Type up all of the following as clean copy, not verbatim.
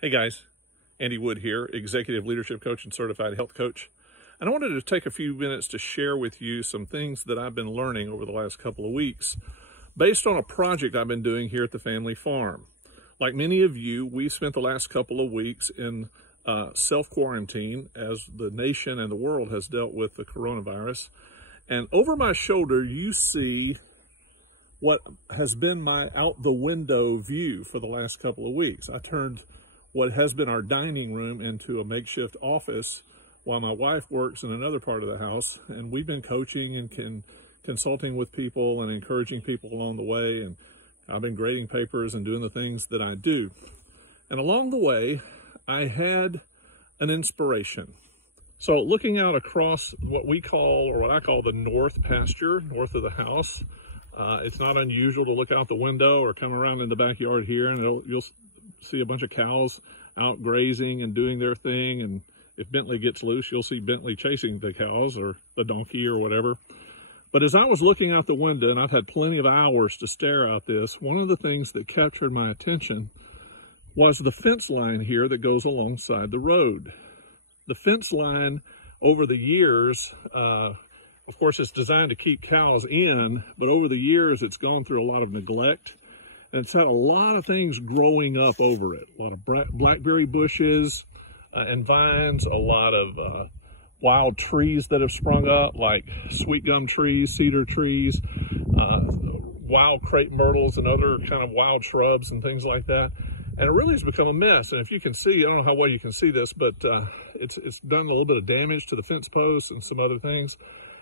Hey guys, Andy Wood here, Executive Leadership Coach and Certified Health Coach. And I wanted to take a few minutes to share with you some things that I've been learning over the last couple of weeks based on a project I've been doing here at the family farm. Like many of you, we spent the last couple of weeks in self-quarantine as the nation and the world has dealt with the coronavirus. And over my shoulder, you see what has been my out the window view for the last couple of weeks. I turned what has been our dining room into a makeshift office while my wife works in another part of the house. And we've been coaching and consulting with people and encouraging people along the way. And I've been grading papers and doing the things that I do. And along the way, I had an inspiration. So looking out across what we call, or what I call the north pasture, north of the house, it's not unusual to look out the window or come around in the backyard here and you'll see a bunch of cows out grazing and doing their thing. And if Bentley gets loose, you'll see Bentley chasing the cows or the donkey or whatever. But as I was looking out the window, and I've had plenty of hours to stare at this, one of the things that captured my attention was the fence line here that goes alongside the road. The fence line over the years, of course, it's designed to keep cows in, but over the years, it's gone through a lot of neglect. And it's had a lot of things growing up over it. A lot of blackberry bushes and vines, a lot of wild trees that have sprung up, like sweet gum trees, cedar trees, wild crepe myrtles and other kind of wild shrubs and things like that. And it really has become a mess. And if you can see, I don't know how well you can see this, but it's done a little bit of damage to the fence posts and some other things.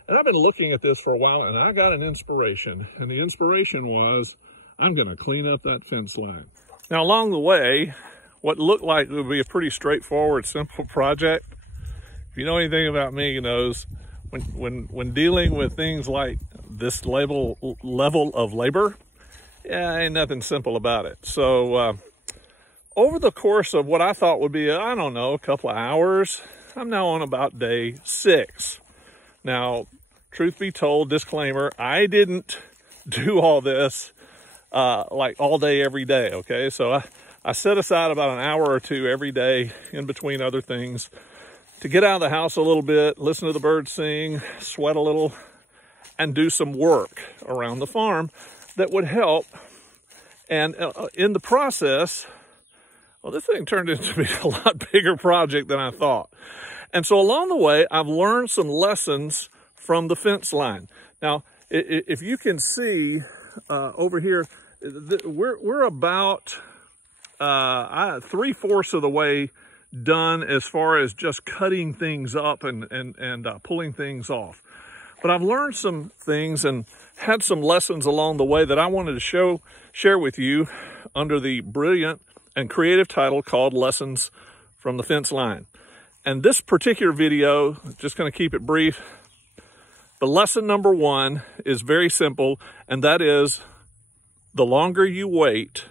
And I've been looking at this for a while, and I got an inspiration. And the inspiration was, I'm going to clean up that fence line. Now, along the way, what looked like would be a pretty straightforward, simple project. If you know anything about me, you know, when dealing with things like this level of labor, yeah, ain't nothing simple about it. So over the course of what I thought would be, I don't know, a couple of hours, I'm now on about day 6. Now, truth be told, disclaimer, I didn't do all this like all day, every day, okay? So I set aside about an hour or two every day in between other things to get out of the house a little bit, listen to the birds sing, sweat a little, and do some work around the farm that would help. And in the process, well, this thing turned into be a lot bigger project than I thought. And so along the way, I've learned some lessons from the fence line. Now, if you can see over here, we're about 3/4 of the way done as far as just cutting things up and pulling things off. But I've learned some things and had some lessons along the way that I wanted to share with you under the brilliant and creative title called Lessons from the Fence Line. And this particular video, just going to keep it brief. The lesson number 1 is very simple, and that is the longer you wait,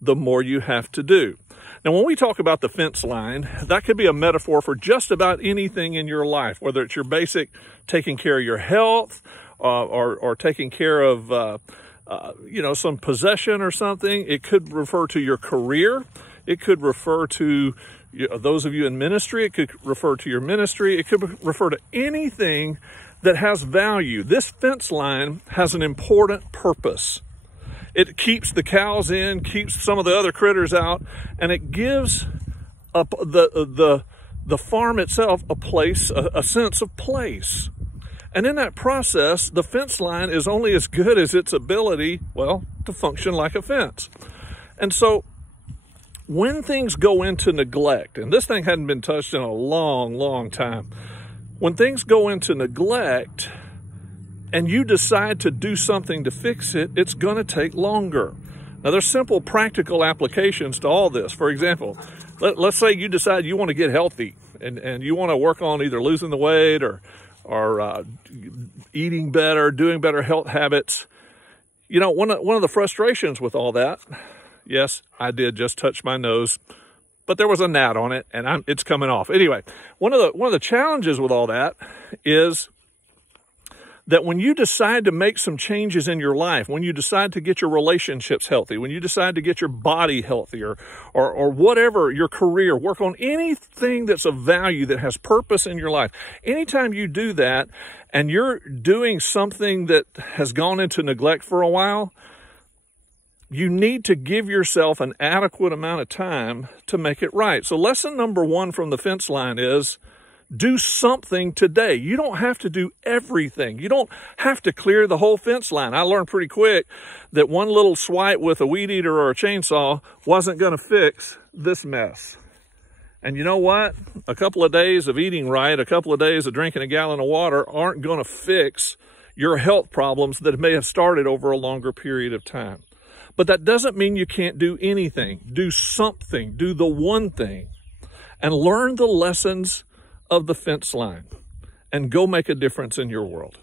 the more you have to do. Now, when we talk about the fence line, that could be a metaphor for just about anything in your life, whether it's your basic taking care of your health or taking care of, you know, some possession or something. It could refer to your career. It could refer to those of you in ministry. It could refer to your ministry. It could refer to anything that has value. This fence line has an important purpose. It keeps the cows in, keeps some of the other critters out, and it gives the farm itself a place, a sense of place. And in that process, the fence line is only as good as its ability, well, to function like a fence. And so when things go into neglect, and this thing hadn't been touched in a long, long time, when things go into neglect, and you decide to do something to fix it, it's going to take longer. Now, there's simple practical applications to all this. For example, let's say you decide you want to get healthy and you want to work on either losing the weight or eating better, doing better health habits. You know, one of the frustrations with all that, yes, I did just touch my nose, but there was a gnat on it and it's coming off. Anyway, one of the challenges with all that is that when you decide to make some changes in your life, when you decide to get your relationships healthy, when you decide to get your body healthier, or whatever, your career, work on anything that's of value, that has purpose in your life, anytime you do that and you're doing something that has gone into neglect for a while, you need to give yourself an adequate amount of time to make it right. So lesson number 1 from the fence line is do something today. You don't have to do everything. You don't have to clear the whole fence line. I learned pretty quick that one little swipe with a weed eater or a chainsaw wasn't going to fix this mess. And you know what? A couple of days of eating right, a couple of days of drinking a gallon of water aren't going to fix your health problems that may have started over a longer period of time. But that doesn't mean you can't do anything. Do something. Do the one thing. And learn the lessons of the fence line. And go make a difference in your world.